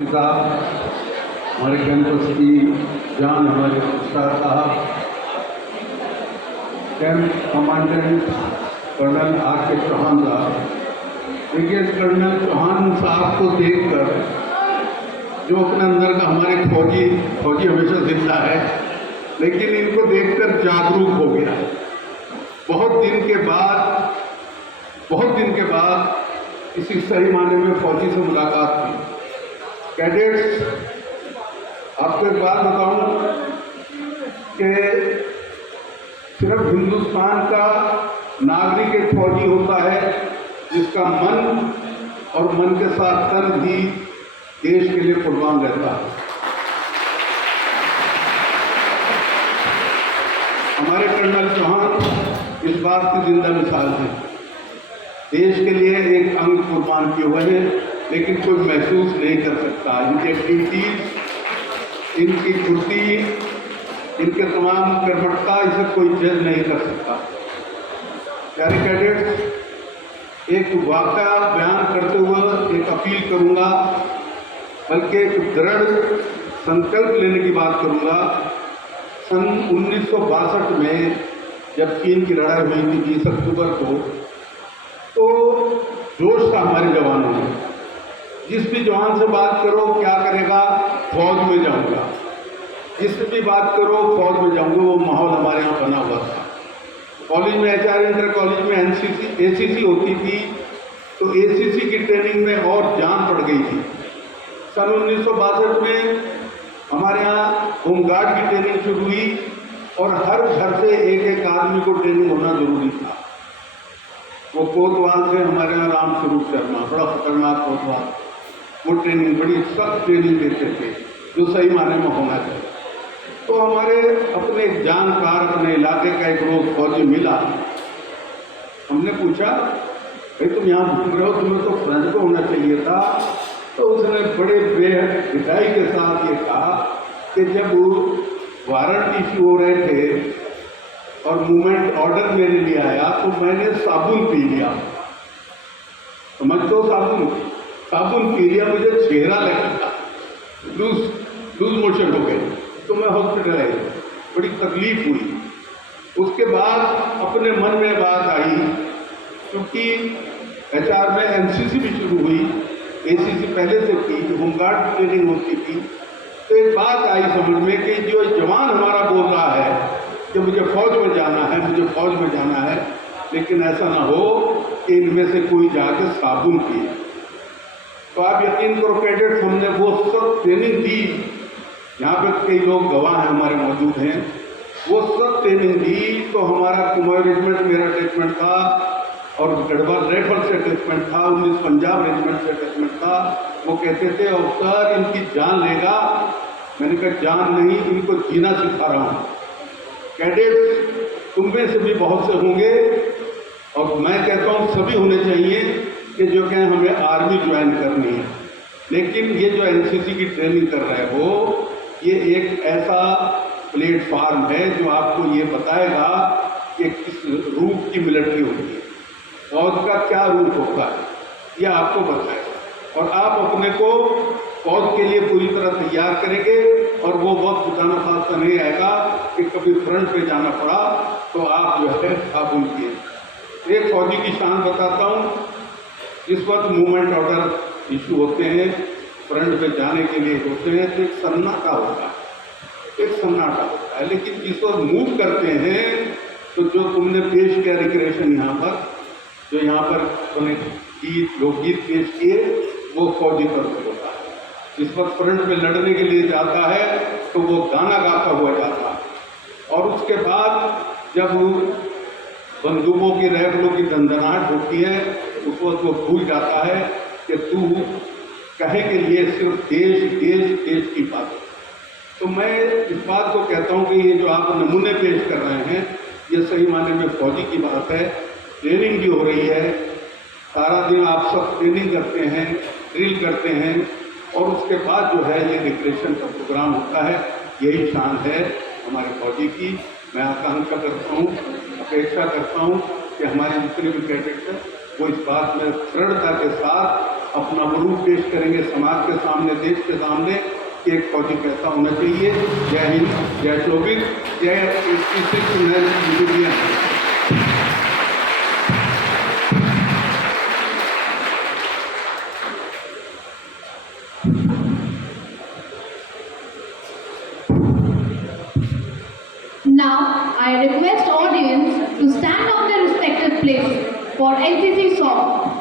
साहब, हमारे कैंपस की जान, हमारे उस्ताद साहब, कैंप कमांडेंट कर्नल आर के चौहान साहब। देखिए, कर्नल चौहान साहब को देखकर जो अपने अंदर का हमारे फौजी हमेशा जिंदा है, लेकिन इनको देखकर जागरूक हो गया। बहुत दिन के बाद किसी सही मायने में फौजी से मुलाकात हुई। कैडेट्स, आपको एक बात बताऊं कि सिर्फ हिंदुस्तान का नागरिक एक फौजी होता है जिसका मन और मन के साथ तन भी देश के लिए कुर्बान रहता है। हमारे कर्नल चौहान इस बात की जिंदा मिसाल हैं। देश के लिए एक अंग कुर्बान किए हुए हैं, लेकिन कोई महसूस नहीं कर सकता। इनकी एक्टिविटीज, इनकी फुर्ती, इनके तमाम कर्मठता, इसे कोई जज नहीं कर सकता। प्यारे कैडेट्स, एक वाक़या बयान करते हुए एक अपील करूंगा, बल्कि एक दृढ़ संकल्प लेने की बात करूंगा। सन 1962 में जब चीन की लड़ाई हुई थी 20 अक्टूबर को, तो जोश था हमारे जवानों में। जिस भी जवान से बात करो, क्या करेगा, फौज में जाऊंगा। जिससे भी बात करो, फौज में जाऊंगा। वो माहौल हमारे यहाँ बना हुआ था। कॉलेज में HR इंटर कॉलेज में ACC होती थी, तो ACC की ट्रेनिंग में और जान पड़ गई थी। सन 1962 में हमारे यहाँ होमगार्ड की ट्रेनिंग शुरू हुई और हर घर से एक आदमी को ट्रेनिंग होना जरूरी था। वो कोतवाल थे हमारे यहाँ रामस्वरूप शर्मा, बड़ा खतरनाक कोतवाल। वो ट्रेनिंग, बड़ी सख्त ट्रेनिंग देते थे, जो सही मायने में होना चाहिए। तो हमारे अपने जानकार, अपने इलाके का एक रोज फौजी मिला। हमने पूछा, भाई तुम यहाँ घूम रहे हो, तुम्हें तो फ्रंट को होना चाहिए था। तो उसने बड़े बेहदाई के साथ ये कहा कि जब वारंट इशू हो रहे थे और मूवमेंट ऑर्डर मेरे लिए आया, तो मैंने साबुन पी लिया। समझ दो, साबुन पी लिया, मुझे चेहरा लगा, लूज मोशन हो गए, तो मैं हॉस्पिटलाइज, बड़ी तकलीफ हुई। उसके बाद अपने मन में बात आई, क्योंकि HR में NCC भी शुरू हुई, ACC पहले से थी, होमगार्ड ट्रेनिंग होती थी। तो एक बात आई समझ में कि जो जवान हमारा बोल रहा है कि मुझे फौज में जाना है, मुझे फौज में जाना है, लेकिन ऐसा ना हो कि इनमें से कोई जाकर साबुन पिए। तो आप यकीन करो कैडेट्स, हमने वो सब ट्रेनिंग दी। यहाँ पे कई लोग गवाह हैं हमारे मौजूद हैं। वो सब ट्रेनिंग दी तो हमारा कुमाऊं रेजिमेंट मेरा अटैचमेंट था और गढ़वाल राइफल से अटैचमेंट था, 19 पंजाब रेजिमेंट से अटैचमेंट था। वो कहते थे, अफसर इनकी जान लेगा। मैंने कहा जान नहीं, इनको जीना सिखा रहा हूँ। कैडेट्स, तुम में से भी बहुत से होंगे और मैं कहता हूँ सभी होने चाहिए कि जो कहें हमें आर्मी ज्वाइन करनी है। लेकिन ये जो NCC की ट्रेनिंग कर रहे हो, ये एक ऐसा प्लेटफार्म है जो आपको ये बताएगा कि किस रूप की मिलिट्री होती है, फौज का क्या रूप होता है, ये आपको बताएगा। और आप अपने को फौज के लिए पूरी तरह तैयार करेंगे और वो वक्त बताना खासा नहीं आएगा कि कभी फ्रंट पे जाना पड़ा तो आप जो है साबुन किए। एक फौजी की शान बताता हूँ। जिस वक्त मूवमेंट ऑर्डर इशू होते हैं, फ्रंट पे जाने के लिए होते हैं, तो एक सन्नाटा होता है। लेकिन जिस वक्त मूव करते हैं, तो जो तुमने पेश किया रिक्रिएशन यहाँ पर, जो यहाँ पर तुमने गीत लोकगीत पेश किए, वो फौजी पर होता है। जिस वक्त फ्रंट पे लड़ने के लिए जाता है तो वो गाना गाता हुआ जाता है। और उसके बाद जब बंदूकों की, राइफलों की दंदनाहट होती है, उस वक्त वो भूल जाता है कि तू कहे के लिए सिर्फ देश की बात है। तो मैं इस बात को कहता हूँ कि ये जो आप नमूने पेश कर रहे हैं, ये सही मायने में फौजी की बात है। ट्रेनिंग भी हो रही है, सारा दिन आप सब ट्रेनिंग करते हैं, ड्रिल करते हैं, और उसके बाद जो है ये रिक्रिएशन का प्रोग्राम होता है। यही शान है हमारे फौजी की। मैं आकांक्षा करता हूँ, अपेक्षा करता हूँ कि हमारे जितने भी कैडेट्स हैं वो इस बात में दृढ़ता के साथ अपना स्वरूप पेश करेंगे समाज के सामने, देश के सामने कि एक फौजी कैसा होना चाहिए। जय हिंद, जय शोभित, जय दुनिया। Now, I request audience to stand up their respective places for NCC song.